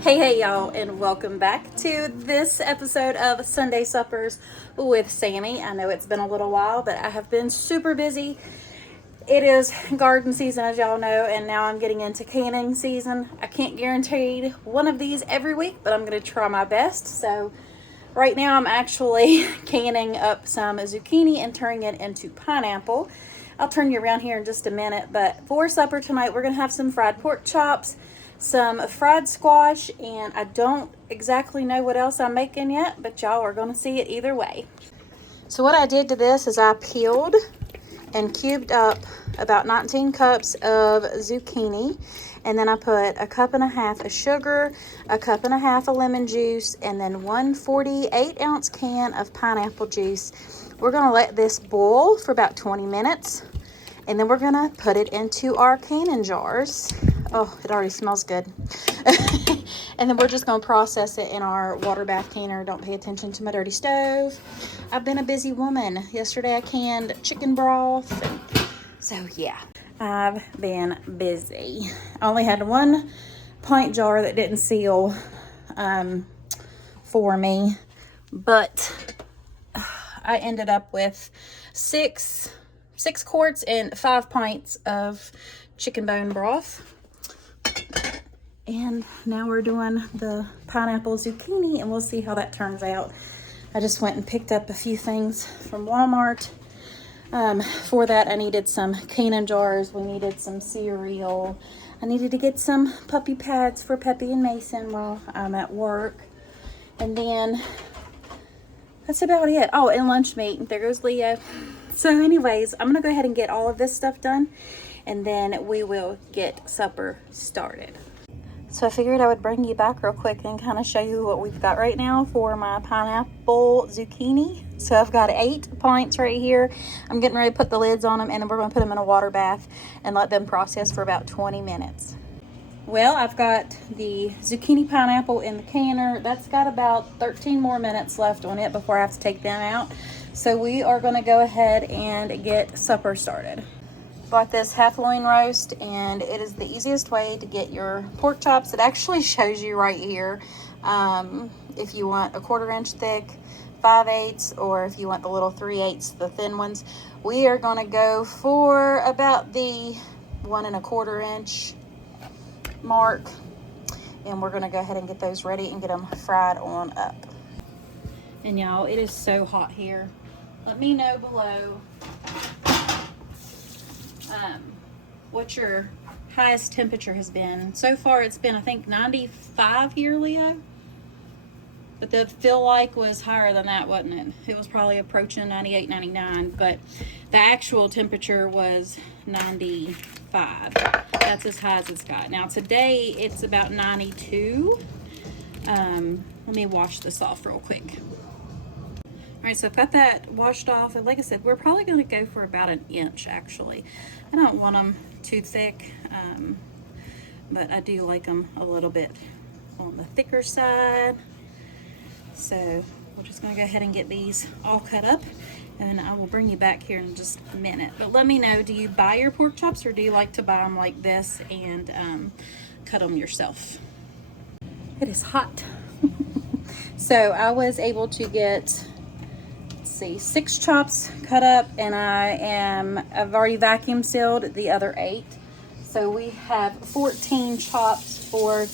Hey y'all, and welcome back to this episode of Sunday Suppers with Sammy. I know it's been a little while, but I have been super busy. It is garden season, as y'all know, and now I'm getting into canning season. I can't guarantee one of these every week, but I'm going to try my best. So right now I'm actually canning up some zucchini and turning it into pineapple. I'll turn you around here in just a minute, but for supper tonight we're going to have some fried pork chops, some fried squash, and I don't exactly know what else I'm making yet, but y'all are going to see it either way. So what I did to this is I peeled and cubed up about 19 cups of zucchini, and then I put a cup and a half of sugar, a cup and a half of lemon juice, and then one 48-ounce can of pineapple juice. We're going to let this boil for about 20 minutes, and then we're going to put it into our canning jars. Oh, it already smells good. And then we're just going to process it in our water bath canner. Don't pay attention to my dirty stove. I've been a busy woman. Yesterday I canned chicken broth. So yeah, I've been busy. I only had one pint jar that didn't seal for me. But I ended up with six quarts and 5 pints of chicken bone broth. And now we're doing the pineapple zucchini, and we'll see how that turns out. I just went and picked up a few things from Walmart. For that, I needed some canning jars. We needed some cereal. I needed to get some puppy pads for Peppy and Mason while I'm at work. And then that's about it. Oh, and lunch meat. There goes Leo. So anyways, I'm going to go ahead and get all of this stuff done, and then we will get supper started. So I figured I would bring you back real quick and kind of show you what we've got right now for my pineapple zucchini. So I've got 8 pints right here. I'm getting ready to put the lids on them, and then we're going to put them in a water bath and let them process for about 20 minutes. Well, I've got the zucchini pineapple in the canner. That's got about 13 more minutes left on it before I have to take them out. So we are going to go ahead and get supper started. Bought this half loin roast, and it is the easiest way to get your pork chops. It actually shows you right here if you want a 1/4 inch thick, 5/8, or if you want the little 3/8, the thin ones. We are going to go for about the 1 1/4 inch mark, and we're going to go ahead and get those ready and get them fried on up. And y'all, it is so hot here. Let me know below what your highest temperature has been. So far it's been, I think, 95 here, Leo. But the feel like was higher than that, wasn't it? It was probably approaching 98, 99, but the actual temperature was 95. That's as high as it's got. Now today it's about 92. Let me wash this off real quick. All right, so I've got that washed off, and like I said, we're probably going to go for about 1 inch, actually. I don't want them too thick, but I do like them a little bit on the thicker side. So we're just going to go ahead and get these all cut up, and I will bring you back here in just a minute. But let me know, do you buy your pork chops, or do you like to buy them like this and cut them yourself? It is hot. So I was able to get 6 chops cut up, and I've already vacuum sealed the other 8. So we have 14 chops for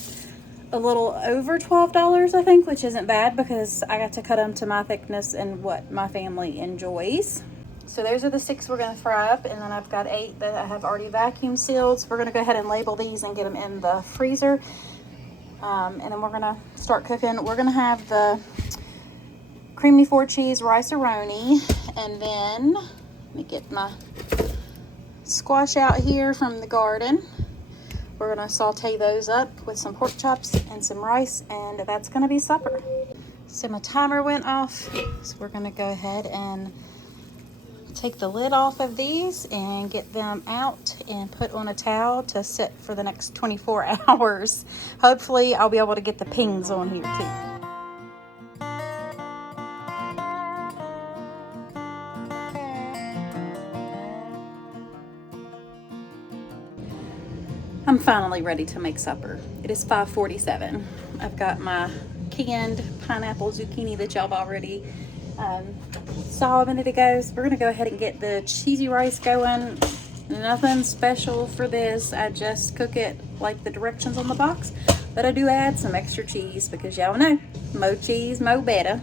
a little over $12, I think, which isn't bad because I got to cut them to my thickness and what my family enjoys. So those are the 6 we're going to fry up, and then I've got 8 that I have already vacuum sealed. So we're going to go ahead and label these and get them in the freezer, and then we're going to start cooking. We're going to have the creamy 4-cheese rice-a-roni, and then let me get my squash out here from the garden. We're going to saute those up with some pork chops and some rice, and that's going to be supper. So my timer went off, so we're going to go ahead and take the lid off of these and get them out and put on a towel to sit for the next 24 hours. Hopefully I'll be able to get the pings on here too. I'm finally ready to make supper. It is 5:47. I've got my canned pineapple zucchini that y'all already saw a minute ago. So we're gonna go ahead and get the cheesy rice going. Nothing special for this. I just cook it like the directions on the box, but I do add some extra cheese because y'all know, mo cheese, mo better.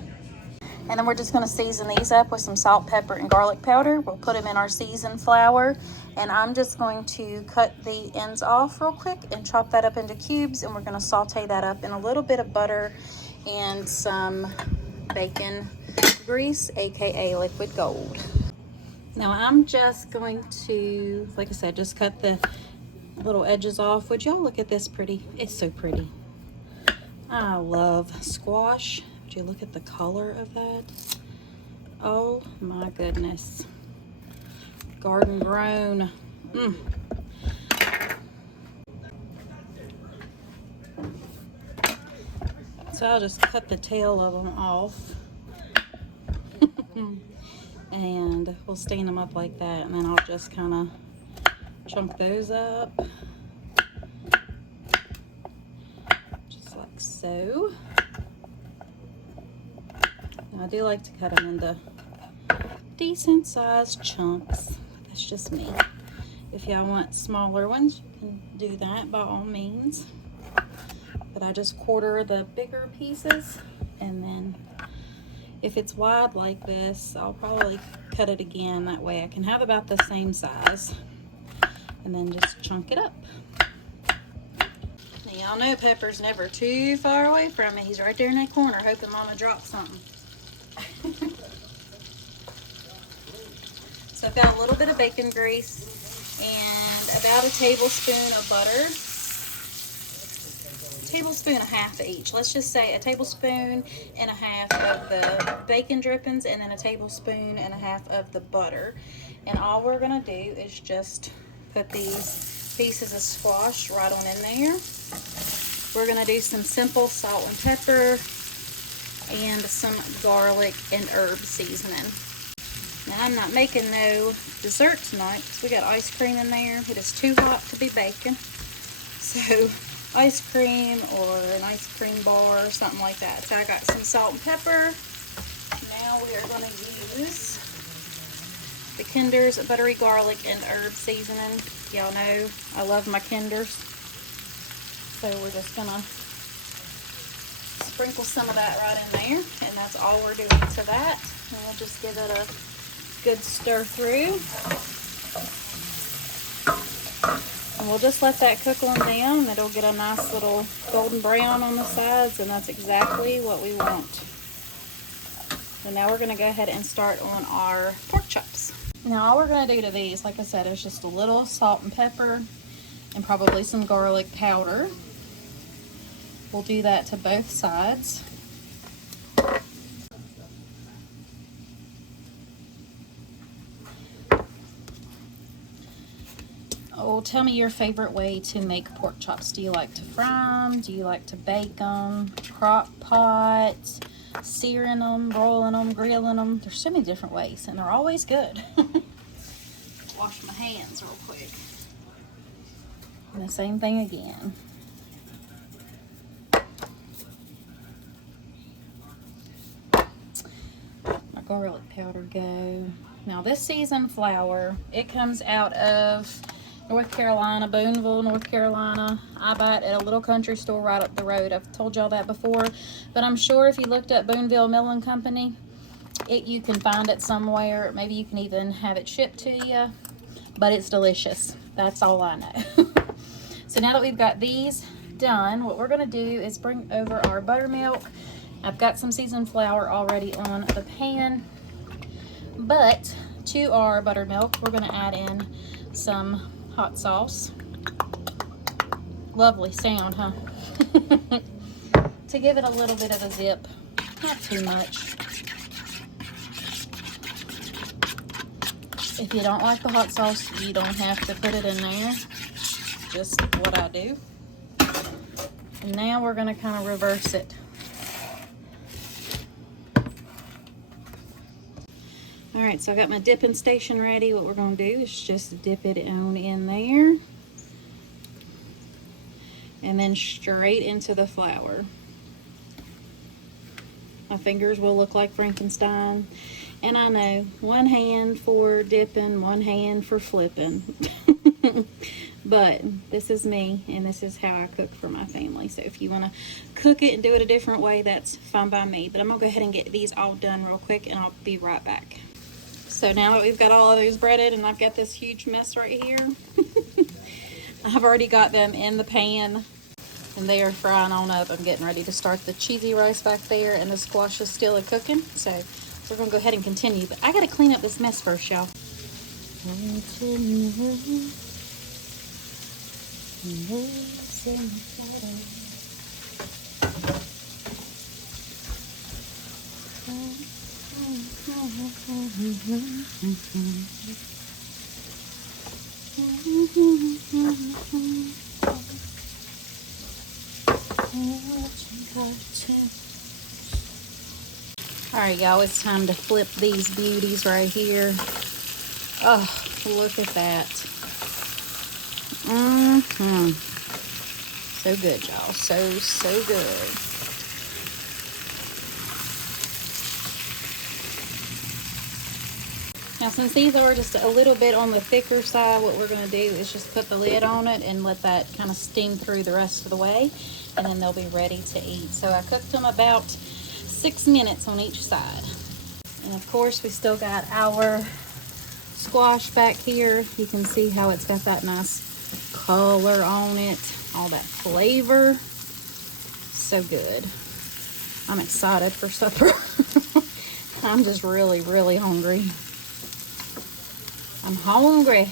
And then we're just gonna season these up with some salt, pepper, and garlic powder. We'll put them in our seasoned flour. And I'm just going to cut the ends off real quick and chop that up into cubes. And we're gonna saute that up in a little bit of butter and some bacon grease, AKA liquid gold. Now I'm just going to, like I said, just cut the little edges off. Would y'all look at this pretty? It's so pretty. I love squash. Would you look at the color of that? Oh my goodness. Garden grown. So I'll just cut the tail of them off. And we'll stand them up like that, and then I'll just kind of chunk those up. Just like so. And I do like to cut them into decent sized chunks. That's just me. If y'all want smaller ones, you can do that by all means. But I just quarter the bigger pieces, and then if it's wide like this, I'll probably cut it again. That way I can have about the same size, and then just chunk it up. Now y'all know Pepper's never too far away from me. He's right there in that corner hoping Mama drops something. So I've got a little bit of bacon grease and about a tablespoon of butter. Tablespoon and a half each. Let's just say a tablespoon and a half of the bacon drippings and then a tablespoon and a half of the butter. And all we're gonna do is just put these pieces of squash right on in there. We're gonna do some simple salt and pepper and some garlic and herb seasoning. Now I'm not making no dessert tonight because we got ice cream in there. It is too hot to be baking. So ice cream or an ice cream bar or something like that. So I got some salt and pepper. Now we are going to use the Kinder's buttery garlic and herb seasoning. Y'all know I love my Kinder's. So we're just going to sprinkle some of that right in there. And that's all we're doing to that. And we'll just give it a good stir through. And we'll just let that cook on down. It'll get a nice little golden brown on the sides, and that's exactly what we want. And now we're going to go ahead and start on our pork chops. Now all we're going to do to these, like I said, is just a little salt and pepper and probably some garlic powder. We'll do that to both sides. Oh, tell me your favorite way to make pork chops. Do you like to fry them? Do you like to bake them? Crock pot, searing them, broiling them, grilling them. There's so many different ways, and they're always good. Wash my hands real quick. And the same thing again. My garlic powder go. Now this seasoned flour, it comes out of North Carolina, Booneville, North Carolina. I buy it at a little country store right up the road. I've told y'all that before, but I'm sure if you looked up Booneville Milling Company, you can find it somewhere. Maybe you can even have it shipped to you, but it's delicious. That's all I know. So now that we've got these done, what we're gonna do is bring over our buttermilk. I've got some seasoned flour already on the pan, but to our buttermilk, we're gonna add in some hot sauce. Lovely sound, huh? To give it a little bit of a zip, not too much. If you don't like the hot sauce, you don't have to put it in there. Just what I do. And now we're gonna kind of reverse it. All right, so I got my dipping station ready. What we're gonna do is just dip it on in there and then straight into the flour. My fingers will look like Frankenstein. And I know, one hand for dipping, one hand for flipping. But this is me, and this is how I cook for my family. So if you want to cook it and do it a different way, that's fine by me. But I'm going to go ahead and get these all done real quick, and I'll be right back. So now that we've got all of those breaded, and I've got this huge mess right here, I've already got them in the pan, and they are frying on up. I'm getting ready to start the cheesy rice back there, and the squash is still cooking. So we're going to go ahead and continue. But I got to clean up this mess first, y'all. Alright, y'all, it's time to flip these beauties right here. Oh, look at that. So good, y'all. So good. Now, since these are just a little bit on the thicker side, what we're going to do is just put the lid on it and let that kind of steam through the rest of the way, and then they'll be ready to eat. So I cooked them about 6 minutes on each side. And of course, we still got our squash back here. You can see how it's got that nice color on it, all that flavor. So good. I'm excited for supper. I'm just really hungry. I'm hungry.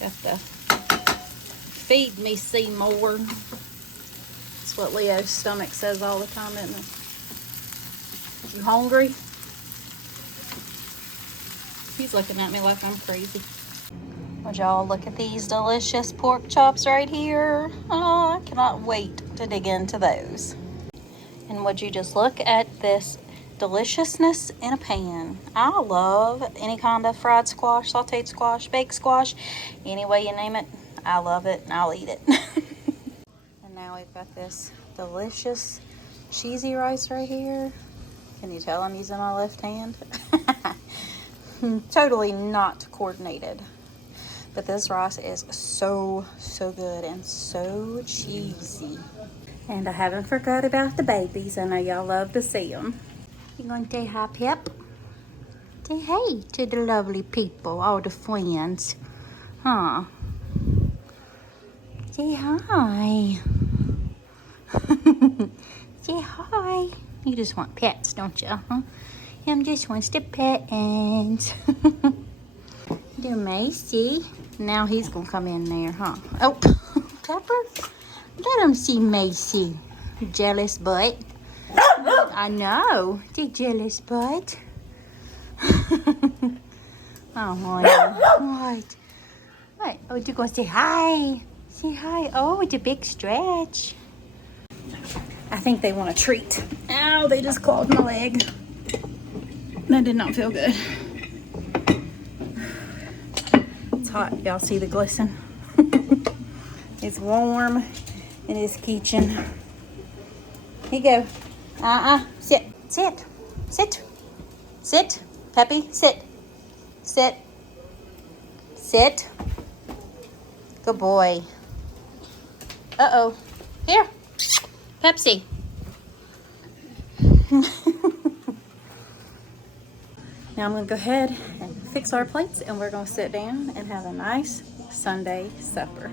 Got to feed me Seymour. That's what Leo's stomach says all the time, isn't it? You hungry? He's looking at me like I'm crazy. Would y'all look at these delicious pork chops right here? Oh, I cannot wait to dig into those. And would you just look at this deliciousness in a pan. I love any kind of fried squash, sauteed squash, baked squash, any way you name it. I love it and I'll eat it. And now we've got this delicious cheesy rice right here. Can you tell I'm using my left hand? Totally not coordinated. But this rice is so good and so cheesy. And I haven't forgot about the babies. I know y'all love to see them. You going to say hi, Pip? Say hey to the lovely people, all the friends. Huh? Say hi. Say hi. You just want pets, don't you? Huh? Him just wants to pet and do Macy. Now he's gonna come in there, huh? Oh, Pepper, let him see Macy. Jealous butt. I know, the jealous butt. Oh, what? What? Oh, you gonna say hi? Say hi. Oh, it's a big stretch. I think they want a treat. Ow, they just clawed my leg. That did not feel good. It's hot. Y'all see the glisten? It's warm in his kitchen. Here you go. Sit. Sit. Sit. Sit. Peppy, sit. Sit. Sit. Good boy. Uh-oh. Here. Pepsi. Now I'm going to go ahead and fix our plates, and we're going to sit down and have a nice Sunday supper.